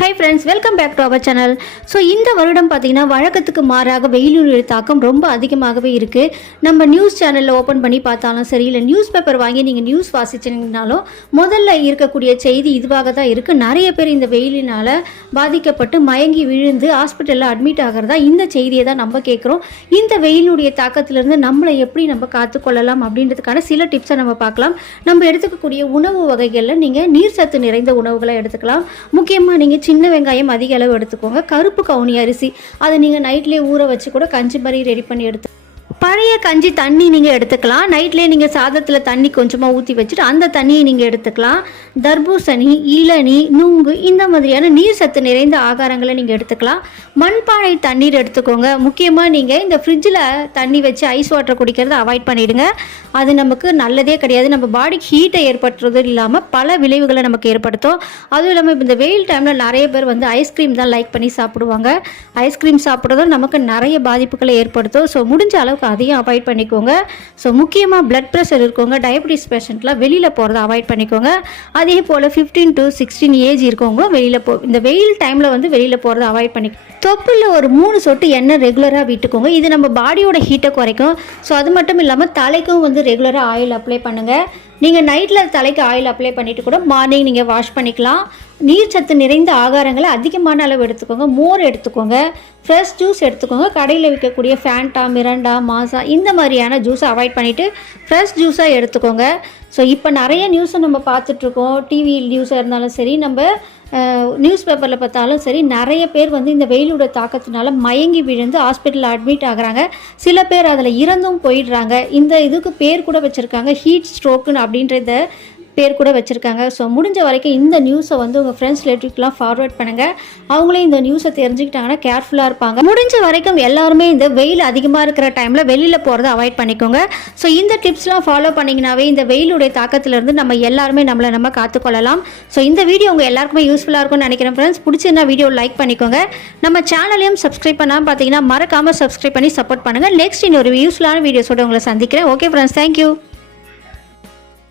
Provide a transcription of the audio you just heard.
Hi friends welcome back to our channel so இந்த வருடம் பார்த்திங்கன்னா வழக்கத்துக்கு மாறாக வெயிலுடைய தாக்கம் ரொம்ப அதிகமாகவே இருக்குது நம்ம நியூஸ் சேனலில் ஓப்பன் பண்ணி பார்த்தாலும் சரி இல்லை நியூஸ் பேப்பர் வாங்கி நீங்கள் நியூஸ் வாசிச்சிங்கனாலும் முதல்ல இருக்கக்கூடிய செய்தி இதுவாக தான் இருக்குது நிறைய பேர் இந்த வெயிலினால் பாதிக்கப்பட்டு மயங்கி விழுந்து ஹாஸ்பிட்டலில் அட்மிட் ஆகிறதா இந்த செய்தியை தான் நம்ம கேட்குறோம். இந்த வெயிலுடைய தாக்கத்திலிருந்து நம்மளை எப்படி நம்ம காத்துக்கொள்ளலாம் அப்படின்றதுக்கான சில டிப்ஸை நம்ம பார்க்கலாம். நம்ம எடுத்துக்கக்கூடிய உணவு வகைகளில் நீங்கள் நீர் சத்து நிறைந்த உணவுகளை எடுத்துக்கலாம். முக்கியமாக நீங்கள் சின்ன வெங்காயம் அதிக அளவு எடுத்துக்கோங்க. கருப்பு கவுனி அரிசி அதை நீங்கள் நைட்லேயே ஊற வச்சு கூட கஞ்சி மாதிரி ரெடி பண்ணி எடுத்து பழைய கஞ்சி தண்ணி நீங்கள் எடுத்துக்கலாம். நைட்லேயே நீங்கள் சாதத்தில் தண்ணி கொஞ்சமாக ஊற்றி வச்சுட்டு அந்த தண்ணியை நீங்கள் எடுத்துக்கலாம். தர்பூசணி இளநி நுங்கு இந்த மாதிரியான நீர் சத்து நிறைந்த ஆகாரங்களை நீங்கள் எடுத்துக்கலாம். மண்பானை தண்ணீர் எடுத்துக்கோங்க. முக்கியமாக நீங்கள் இந்த ஃப்ரிட்ஜில் தண்ணி வச்சு ஐஸ் வாட்டர் குடிக்கிறத அவாய்ட் பண்ணிவிடுங்க அது நமக்கு நல்லதே கிடையாது. நம்ம பாடிக்கு ஹீட்டை ஏற்படுத்துறது இல்லாமல் பல விளைவுகளை நமக்கு ஏற்படுத்தும். அதுவும் இல்லாமல் இப்போ இந்த வெயில் டைமில் நிறைய பேர் வந்து ஐஸ்கிரீம் தான் லைக் பண்ணி சாப்பிடுவாங்க. ஐஸ்கிரீம் சாப்பிட்றதும் நமக்கு நிறைய பாதிப்புகளை ஏற்படுத்தும். ஸோ முடிஞ்ச அளவுக்கு அதையும் அவாய்ட் பண்ணிக்கோங்க. ஸோ முக்கியமாக பிளட் ப்ரெஷர் இருக்கவங்க டயபிட்டிஸ் பேஷண்ட்லாம் வெளியில் போகிறத அவாய்ட் பண்ணிக்கோங்க. அதே போல் ஃபிஃப்டீன் டு சிக்ஸ்டீன் ஏஜ் இருக்கவங்களும் வெளியில் போ இந்த வெயில் டைமில் வந்து வெளியில் போகிறத அவாய்ட் பண்ணி தொப்பில் ஒரு மூணு சொட்டு எண்ணெய் ரெகுலராக விட்டுக்கோங்க. இது நம்ம பாடியோட ஹீட்டை குறைக்கும். ஸோ அது மட்டும் இல்லாமல் தலைக்கும் வந்து ரெகுலராக ஆயில் அப்ளை பண்ணுங்கள் நீங்கள் நைட்டில் தலைக்கு ஆயில் அப்ளை பண்ணிவிட்டு கூட மார்னிங் நீங்கள் வாஷ் பண்ணிக்கலாம். நீர் சத்து நிறைந்த ஆகாரங்களை அதிகமான அளவு எடுத்துக்கோங்க. மோர் எடுத்துக்கோங்க. ஃப்ரெஷ் ஜூஸ் எடுத்துக்கோங்க. கடையில் விற்கக்கூடிய ஃபேண்டா மிரண்டா மாசா இந்த மாதிரியான ஜூஸை அவாய்ட் பண்ணிவிட்டு ஃப்ரெஷ் ஜூஸாக எடுத்துக்கோங்க. ஸோ இப்போ நிறைய நியூஸை நம்ம பார்த்துட்ருக்கோம். டிவி நியூஸாக இருந்தாலும் சரி நம்ம நியூஸ் பேப்பரில் பார்த்தாலும் சரி நிறைய பேர் வந்து இந்த வெயிலோட தாக்கத்தினால மயங்கி விழுந்து ஹாஸ்பிட்டலில் அட்மிட் ஆகுறாங்க. சில பேர் அதில் இறந்தும் போயிடுறாங்க. இந்த இதுக்கு பேர் கூட வச்சுருக்காங்க ஹீட் ஸ்ட்ரோக்குன்னு அப்படின்றத பேர் கூட வச்சுருக்காங்க. ஸோ முடிஞ்ச வரைக்கும் இந்த நியூஸை வந்து உங்கள் ஃப்ரெண்ட்ஸ் ரிலேட்டிவ்லாம் ஃபார்வர்ட் பண்ணுங்கள் அவங்களே இந்த நியூஸை தெரிஞ்சுக்கிட்டாங்கன்னா கேர்ஃபுல்லாக இருப்பாங்க. முடிஞ்ச வரைக்கும் எல்லாருமே இந்த வெயில் அதிகமாக இருக்கிற டைமில் வெளியில் போகிறத அவாய்ட் பண்ணிக்கோங்க. ஸோ இந்த டிப்ஸ்லாம் ஃபாலோ பண்ணிங்கனாவே இந்த வெயிலுடைய தாக்கத்திலிருந்து நம்ம எல்லாருமே நம்மளை நம்ம காத்துக்கொள்ளலாம். ஸோ இந்த வீடியோ உங்கள் எல்லாருக்குமே யூஸ்ஃபுல்லாக இருக்கும்னு நினைக்கிறேன் ஃப்ரெண்ட்ஸ் பிடிச்சிருந்தா வீடியோ லைக் பண்ணிக்கோங்க. நம்ம சேனலையும் சப்ஸ்கிரைப் பண்ணாமல் பார்த்தீங்கன்னா மறக்காமல் சப்ஸ்கிரைப் பண்ணி சப்போர்ட் பண்ணுங்கள் நெக்ஸ்ட் இன்னொரு யூஸ்ஃபுல்லான வீடியோஸோட உங்களை சந்திக்கிறேன். Okay friends thank you